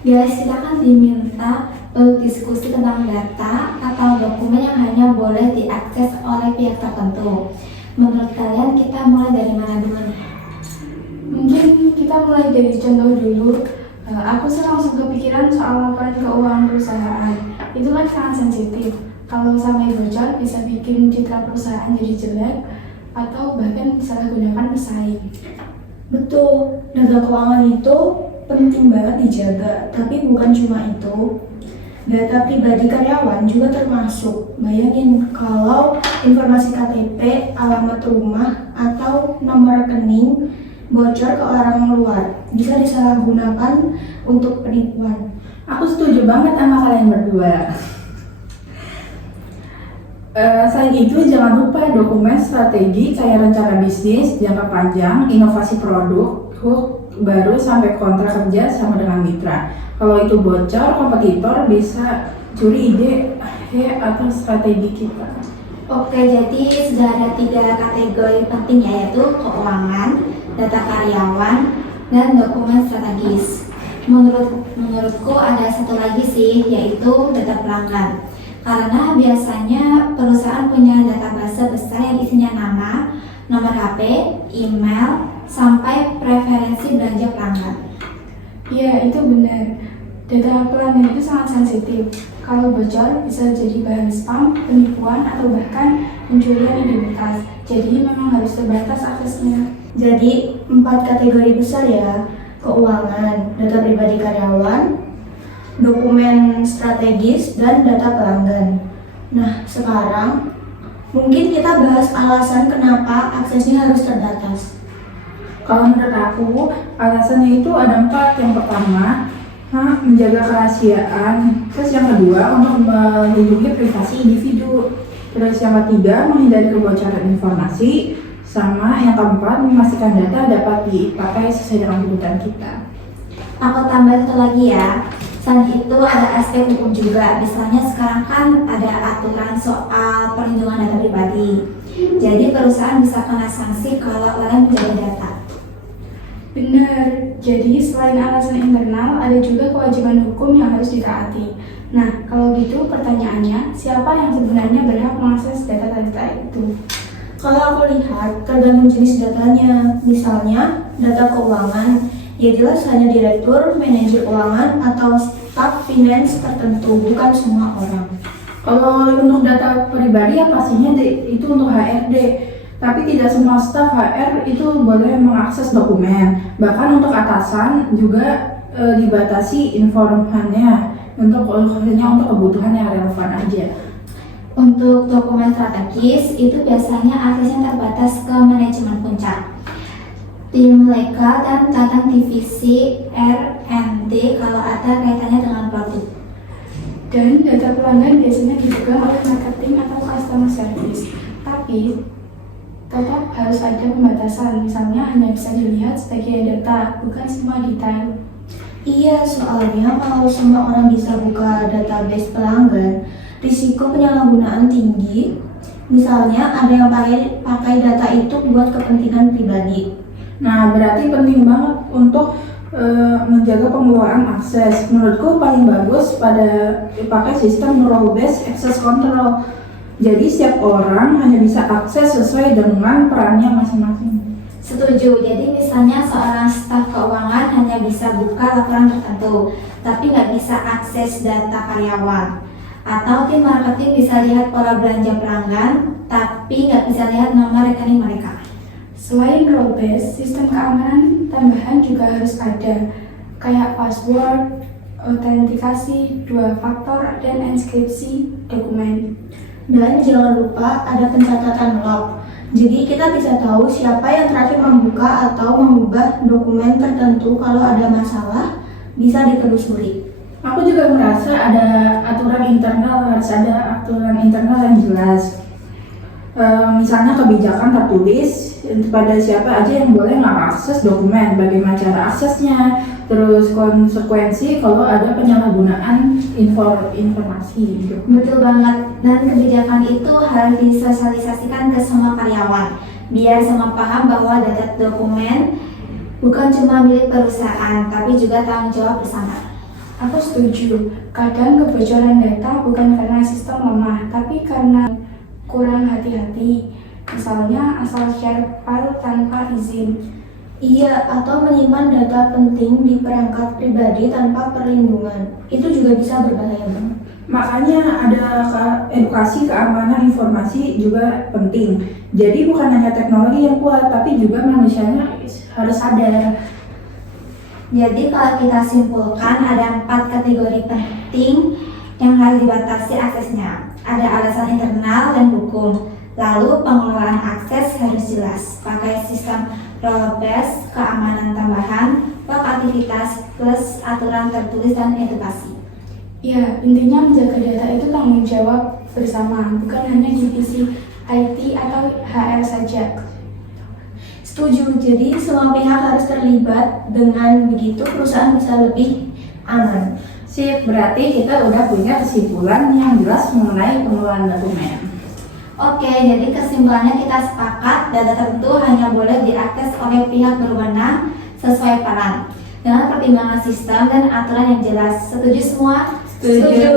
Guys, kita kan diminta berdiskusi tentang data atau dokumen yang hanya boleh diakses oleh pihak tertentu. Menurut kalian kita mulai dari mana dulu nih? Mungkin kita mulai dari contoh dulu. Aku sih langsung kepikiran soal laporan keuangan perusahaan. Itu kan sangat sensitif. Kalau sampai bocor bisa bikin citra perusahaan jadi jelek atau bahkan disalahgunakan pesaing. Betul, data keuangan itu penting banget dijaga, tapi bukan cuma itu. Data pribadi karyawan juga termasuk. Bayangin kalau informasi KTP, alamat rumah, atau nomor rekening bocor ke orang luar, bisa disalahgunakan untuk penipuan. Aku setuju banget sama kalian berdua. Selain itu, jangan lupa dokumen strategi kayak rencana bisnis, jangka panjang, inovasi produk, hook baru sampai kontrak kerja sama dengan mitra. Kalau itu bocor, kompetitor bisa curi ide atau strategi kita. Oke, jadi sudah ada 3 kategori penting, yaitu keuangan, data karyawan, dan dokumen strategis. Menurutku ada satu lagi sih, yaitu data pelanggan. Karena biasanya perusahaan punya database besar yang isinya nama, nomor HP, email, sampai preferensi belanja pelanggan. Iya, itu benar. Data pelanggan itu sangat sensitif. Kalau bocor bisa jadi bahan spam, penipuan, atau bahkan pencurian identitas. Jadi memang harus terbatas aksesnya. Jadi 4 kategori besar ya: keuangan, data pribadi karyawan, dokumen strategis, dan data pelanggan. Nah, sekarang mungkin kita bahas alasan kenapa aksesnya harus terbatas. Kalau menurut aku, alasannya itu ada 4. Yang pertama, menjaga kerahasiaan. Terus yang kedua, untuk melindungi privasi individu. Terus yang ketiga, menghindari kebocoran informasi. Sama yang keempat, memastikan data dapat dipakai sesuai dengan kebutuhan kita. Aku tambah satu lagi ya. Selain itu ada aspek hukum juga. Misalnya sekarang kan ada aturan soal perlindungan data pribadi. Jadi perusahaan bisa kena sanksi kalau kalian menjaga data. Benar, jadi selain alasan internal, ada juga kewajiban hukum yang harus ditaati. Nah, kalau gitu pertanyaannya, siapa yang sebenarnya berhak mengakses data-data itu? Kalau aku lihat, tergantung jenis datanya. Misalnya, data keuangan, ya jelas hanya direktur, manajer keuangan, atau staf finance tertentu, bukan semua orang. Kalau untuk data pribadi ya pastinya itu untuk HRD. Tapi tidak semua staf HR itu boleh mengakses dokumen. Bahkan untuk atasan juga dibatasi informannya hanya untuk kebutuhan yang relevan aja. Untuk dokumen strategis itu biasanya aksesnya terbatas ke manajemen puncak, tim legal, dan kadang divisi R&D kalau ada kaitannya dengan produk. Dan data pelanggan biasanya dipegang oleh marketing atau customer service. Tapi tetap harus ada pembatasan, misalnya hanya bisa dilihat sebagai data, bukan semua detail. Iya, soalnya kalau semua orang bisa buka database pelanggan, risiko penyalahgunaan tinggi. Misalnya ada yang pakai data itu buat kepentingan pribadi. Nah, berarti penting banget untuk menjaga pengelolaan akses. Menurutku paling bagus pada pakai sistem role based access control. Jadi setiap orang hanya bisa akses sesuai dengan perannya masing-masing. Setuju, jadi misalnya seorang staf keuangan hanya bisa buka laporan tertentu, tapi nggak bisa akses data karyawan. Atau tim marketing bisa lihat pola belanja pelanggan, tapi nggak bisa lihat nomor rekening mereka. Selain role based, sistem keamanan tambahan juga harus ada, kayak password, autentikasi, 2 faktor, dan enkripsi dokumen. Dan jangan lupa ada pencatatan log. Jadi kita bisa tahu siapa yang terakhir membuka atau mengubah dokumen tertentu. Kalau ada masalah, bisa ditelusuri. Aku juga merasa harus ada aturan internal yang jelas. Misalnya kebijakan tertulis pada siapa aja yang boleh mengakses dokumen, bagaimana cara aksesnya, terus konsekuensi kalau ada penyalahgunaan informasi. Betul banget, dan kebijakan itu harus disosialisasikan ke semua karyawan, biar semua paham bahwa data dokumen bukan cuma milik perusahaan, tapi juga tanggung jawab bersama. Aku setuju. Kadang kebocoran data bukan karena sistem lemah, tapi karena kurang hati-hati. Misalnya asal share file tanpa izin. Iya, atau menyimpan data penting di perangkat pribadi tanpa perlindungan. Itu juga bisa berbahaya, Bang. Makanya ada edukasi keamanan informasi juga penting. Jadi bukan hanya teknologi yang kuat, tapi juga manusianya harus sadar. Jadi kalau kita simpulkan ada 4 kategori penting yang harus dibatasi aksesnya. Ada alasan internal dan hukum. Lalu pengelolaan akses harus jelas. Pakai sistem role based, keamanan tambahan, log aktivitas, plus aturan tertulis dan edukasi. Ya, intinya menjaga data itu tanggung jawab bersama, bukan hanya divisi IT atau HR saja. Setuju, jadi semua pihak harus terlibat. Dengan begitu perusahaan bisa lebih aman. Sip, berarti kita udah punya kesimpulan yang jelas mengenai pengelolaan dokumen. Oke, jadi kesimpulannya kita sepakat data tertentu hanya boleh diakses oleh pihak berwenang sesuai peran dengan pertimbangan sistem dan aturan yang jelas. Setuju semua? Setuju.